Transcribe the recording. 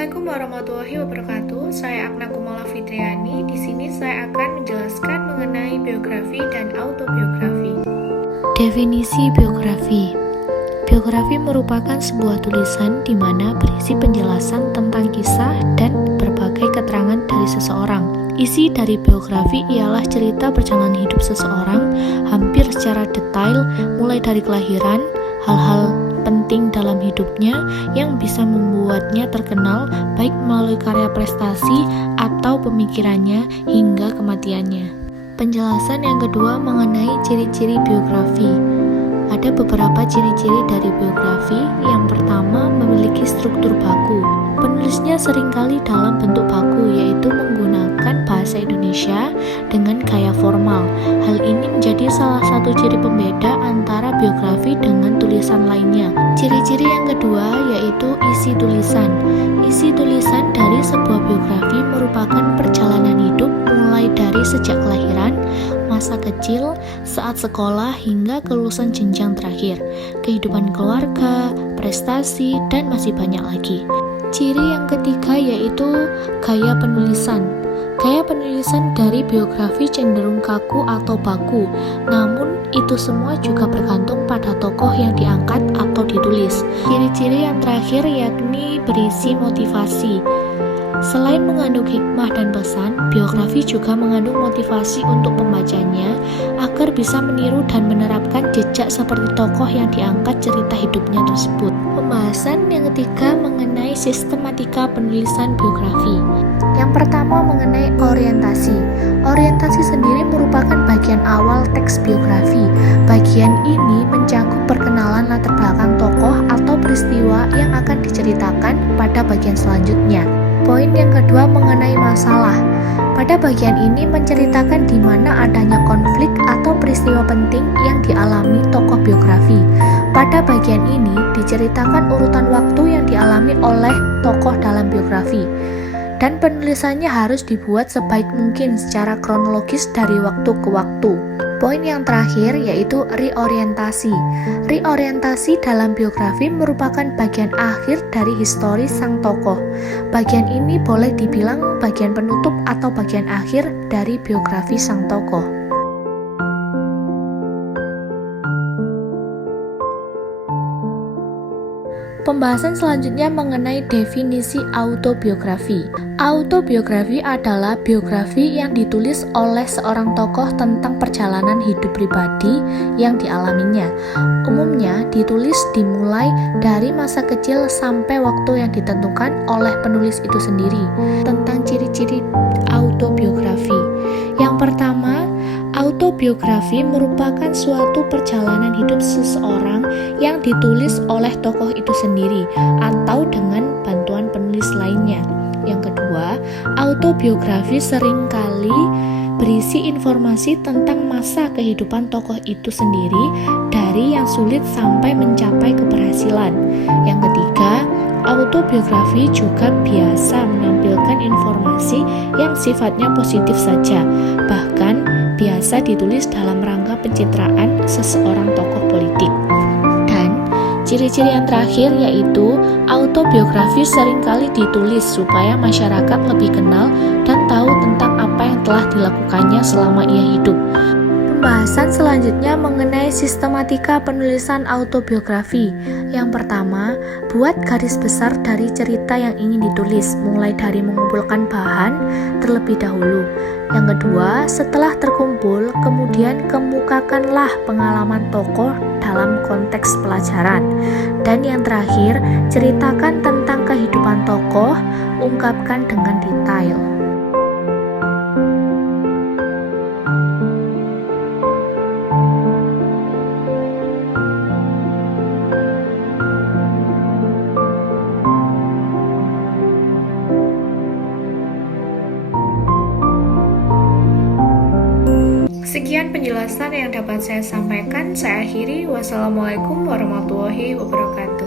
Assalamualaikum warahmatullahi wabarakatuh. Saya Akna Kumala Fitriani. Di sini saya akan menjelaskan mengenai biografi dan autobiografi. Definisi biografi. Biografi merupakan sebuah tulisan di mana berisi penjelasan tentang kisah dan berbagai keterangan dari seseorang. Isi dari biografi ialah cerita perjalanan hidup seseorang hampir secara detail, mulai dari kelahiran, hal-hal penting dalam hidupnya yang bisa membuatnya terkenal baik melalui karya prestasi atau pemikirannya hingga kematiannya. Penjelasan yang kedua mengenai ciri-ciri biografi. Ada beberapa ciri-ciri dari biografi. Yang pertama, memiliki struktur baku. Penulisnya seringkali dalam bentuk baku, yaitu menggunakan bahasa Indonesia dengan gaya formal. Hal ini menjadi salah satu ciri pembeda antara biografi dengan tulisan lainnya. Ciri-ciri yang kedua yaitu isi tulisan. Isi tulisan dari sebuah biografi merupakan perjalanan hidup mulai dari sejak kelahiran, masa kecil, saat sekolah hingga kelulusan jenjang terakhir, kehidupan keluarga, prestasi, dan masih banyak lagi. Ciri yang ketiga yaitu gaya penulisan. Gaya penulisan dari biografi cenderung kaku atau baku, namun itu semua juga bergantung pada tokoh yang diangkat atau ditulis. Ciri-ciri yang terakhir yakni berisi motivasi. Selain mengandung hikmah dan pesan, biografi juga mengandung motivasi untuk pembacanya agar bisa meniru dan menerapkan jejak seperti tokoh yang diangkat cerita hidupnya tersebut. Pembahasan yang ketiga mengenai sistematika penulisan biografi. Yang pertama mengenai orientasi. Orientasi sendiri merupakan bagian awal teks biografi. Bagian ini mencakup perkenalan latar belakang tokoh atau peristiwa yang akan diceritakan pada bagian selanjutnya. Poin yang kedua mengenai masalah. Pada bagian ini menceritakan di mana adanya konflik atau peristiwa penting yang dialami tokoh biografi. Pada bagian ini diceritakan urutan waktu yang dialami oleh tokoh dalam biografi. Dan penulisannya harus dibuat sebaik mungkin secara kronologis dari waktu ke waktu. Poin yang terakhir yaitu reorientasi. Reorientasi dalam biografi merupakan bagian akhir dari histori sang tokoh. Bagian ini boleh dibilang bagian penutup atau bagian akhir dari biografi sang tokoh. Pembahasan selanjutnya mengenai definisi autobiografi. Autobiografi adalah biografi yang ditulis oleh seorang tokoh tentang perjalanan hidup pribadi yang dialaminya. Umumnya ditulis dimulai dari masa kecil sampai waktu yang ditentukan oleh penulis itu sendiri. Tentang ciri-ciri autobiografi. Yang pertama, autobiografi merupakan suatu perjalanan hidup seseorang yang ditulis oleh tokoh itu sendiri atau dengan bantuan penulis lainnya. Yang kedua, autobiografi seringkali berisi informasi tentang masa kehidupan tokoh itu sendiri dari yang sulit sampai mencapai keberhasilan. Yang ketiga, autobiografi juga biasa menampilkan informasi yang sifatnya positif saja, bahkan biasa ditulis dalam rangka pencitraan seseorang tokoh politik. Dan ciri-ciri yang terakhir yaitu autobiografi seringkali ditulis supaya masyarakat lebih kenal dan tahu tentang apa yang telah dilakukannya selama ia hidup. Pembahasan selanjutnya mengenai sistematika penulisan autobiografi. Yang pertama, buat garis besar dari cerita yang ingin ditulis, mulai dari mengumpulkan bahan terlebih dahulu. Yang kedua, setelah terkumpul, kemudian kemukakanlah pengalaman tokoh dalam konteks pelajaran. Dan yang terakhir, ceritakan tentang kehidupan tokoh, ungkapkan dengan detail. Sekian penjelasan yang dapat saya sampaikan. Saya akhiri. Wassalamualaikum warahmatullahi wabarakatuh.